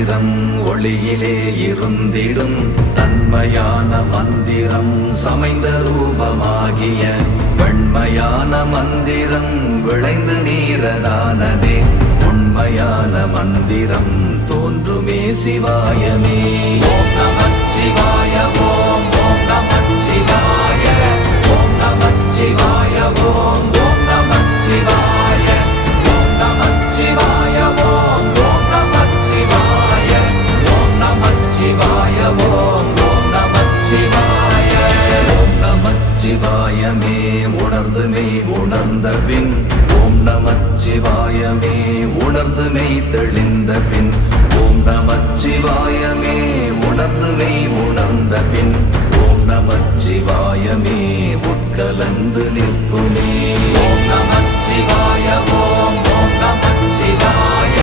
மந்திரம் ஒளியிலே இருந்திடும் தன்மையான மந்திரம் சமைந்த ரூபமாகிய வெண்மையான மந்திரம் விளைந்து நீரதானதே உண்மையான மந்திரம் தோன்றுமே சிவாயமே. ஓம் நமச்சிவாய ஓம் ஓம் நமச்சிவாய ஓம் நமச்சிவாய ஓம் ஓம் நமச்சிவாய ஓம் நமச்சிவாய ஓம் ஓம் நமச்சிவாய ஓம் நமச்சிவாய ஓம் ஓம் நமச்சிவாய. ஓம் நமச்சிவாயமே உணர்ந்துமே உணர்ந்த பின் ஓம் நமச்சிவாயமே உணர்ந்துமே தெளிந்த பின் ஓம் நமச்சிவாயமே உணர்ந்துமே உணர்ந்த பின் ஓம் நமச்சிவாயமே உட்கலந்து நிற்குமே. ஓம் நமச்சிவாய ஓம்